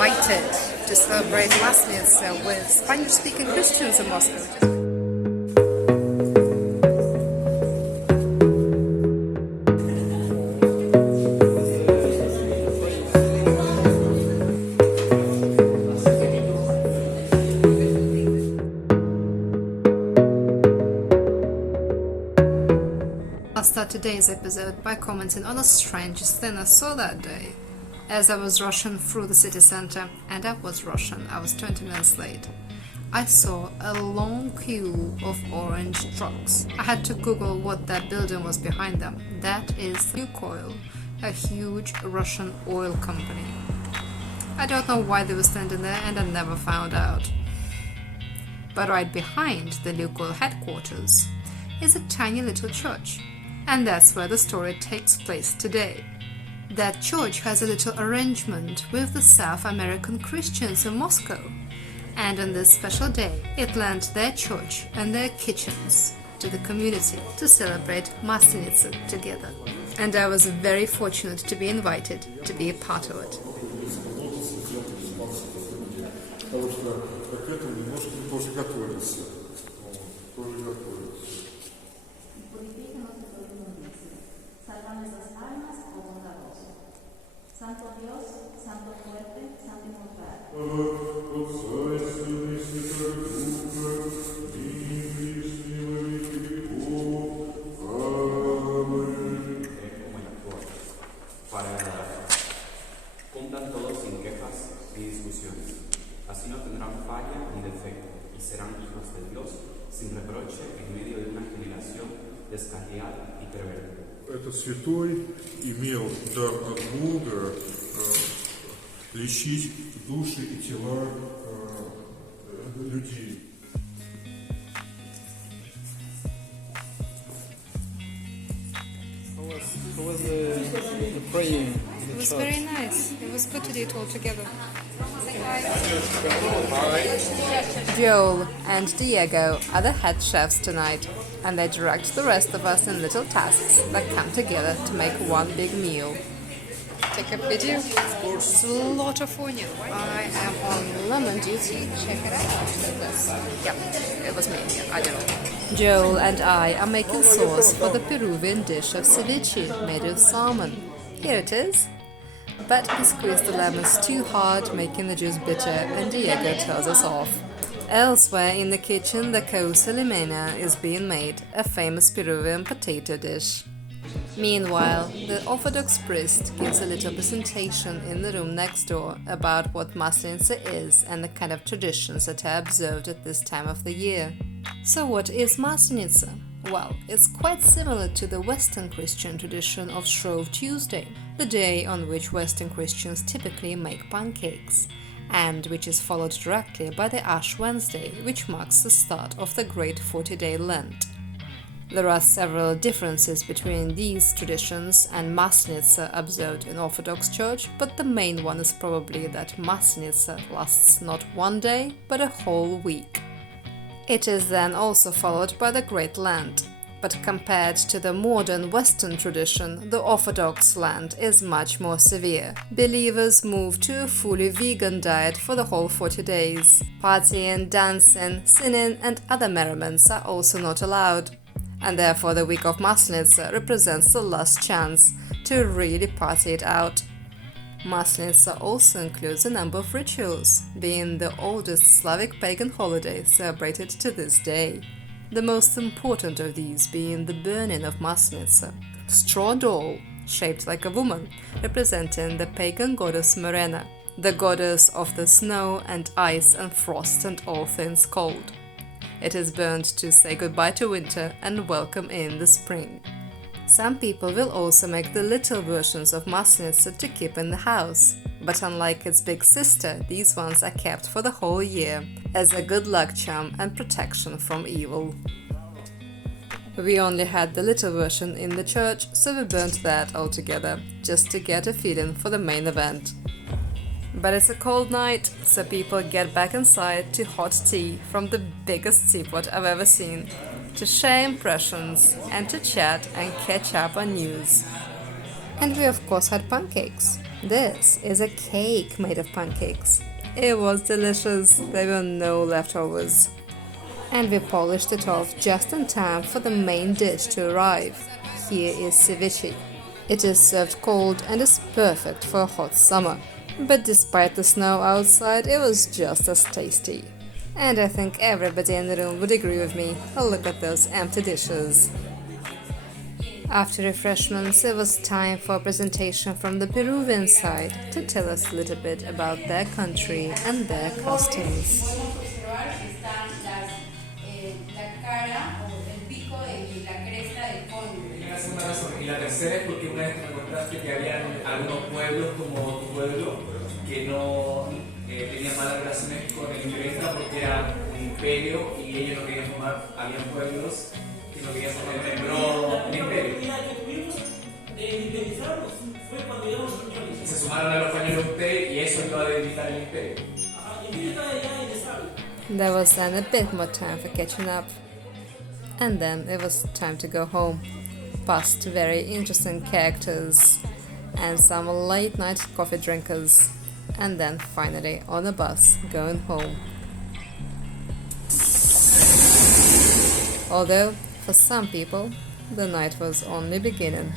invited to celebrate Maslenitsa with Spanish-speaking Christians in Moscow. I'll start today's episode by commenting on the strangest thing I saw that day. As I was rushing through the city center, and I was rushing, I was 20 minutes late, I saw a long queue of orange trucks. I had to Google what that building was behind them. That is Lukoil, a huge Russian oil company. I don't know why they were standing there, and I never found out. But right behind the Lukoil Headquarters is a tiny little church. And that's where the story takes place today. That church has a little arrangement with the South American Christians in Moscow. And on this special day, it lent their church and their kitchens to the community to celebrate Maslenitsa together. And I was very fortunate to be invited to be a part of it. Santo Dios, Santo fuerte, Santo inmortal. Para cumplan todos sin quejas ni discusiones. Así no tendrán falla ni defecto y serán hijos de Dios sin reproche en medio de una generación descarriada y pervertida. Этот святой имел дар от Бога лечить души и тела людей. How was the praying? It was very nice. It was good to do it all together. Joel and Diego are the head chefs tonight, and they direct the rest of us in little tasks that come together to make one big meal. Take a video. It's a lot of onion. I am on lemon duty. Check it out. Yeah, it was me. Yeah, I did it. Joel and I are making sauce for the Peruvian dish of ceviche made of salmon. Here it is. But he squeezed the lemons too hard, making the juice bitter, and Diego tells us off. Elsewhere in the kitchen, the cosa limena is being made, a famous Peruvian potato dish. Meanwhile, the Orthodox priest gives a little presentation in the room next door about what Maslenitsa is and the kind of traditions that are observed at this time of the year. So what is Maslenitsa? Well, it's quite similar to the Western Christian tradition of Shrove Tuesday, the day on which Western Christians typically make pancakes, and which is followed directly by the Ash Wednesday, which marks the start of the Great 40-Day Lent. There are several differences between these traditions and Maslenitsa observed in Orthodox Church, but the main one is probably that Maslenitsa lasts not one day, but a whole week. It is then also followed by the Great Lent, but compared to the modern Western tradition, the Orthodox Lent is much more severe. Believers move to a fully vegan diet for the whole 40 days. Partying, dancing, singing and other merriments are also not allowed. And therefore the week of Maslenitsa represents the last chance to really party it out. Maslenitsa also includes a number of rituals, being the oldest Slavic pagan holiday celebrated to this day. The most important of these being the burning of Maslenitsa, a straw doll shaped like a woman, representing the pagan goddess Morena, the goddess of the snow and ice and frost and all things cold. It is burned to say goodbye to winter and welcome in the spring. Some people will also make the little versions of Maslenitsa to keep in the house, but unlike its big sister, these ones are kept for the whole year, as a good luck charm and protection from evil. We only had the little version in the church, so we burnt that altogether, just to get a feeling for the main event. But it's a cold night, so people get back inside to hot tea from the biggest teapot I've ever seen, to share impressions and to chat and catch up on news. And we of course had pancakes. This is a cake made of pancakes. It was delicious, there were no leftovers. And we polished it off just in time for the main dish to arrive. Here is ceviche. It is served cold and is perfect for a hot summer. But despite the snow outside, it was just as tasty. And I think everybody in the room would agree with me. Look at those empty dishes. After refreshments, it was time for a presentation from the Peruvian side to tell us a little bit about their country and their customs. Y la tercera es porque una vez me contaste que habían algunos pueblos como tu pueblo que no tenían malas relaciones con el imperio porque era un imperio y ellos no querían formar, habían pueblos que no querían formar miembro del imperio. Se sumaron a los españoles ustedes y eso iba a debilitar el imperio. There was then a bit more time for catching up. And then it was time to go home. Past very interesting characters and some late night coffee drinkers, and then finally on a bus going home. Although for some people the night was only beginning.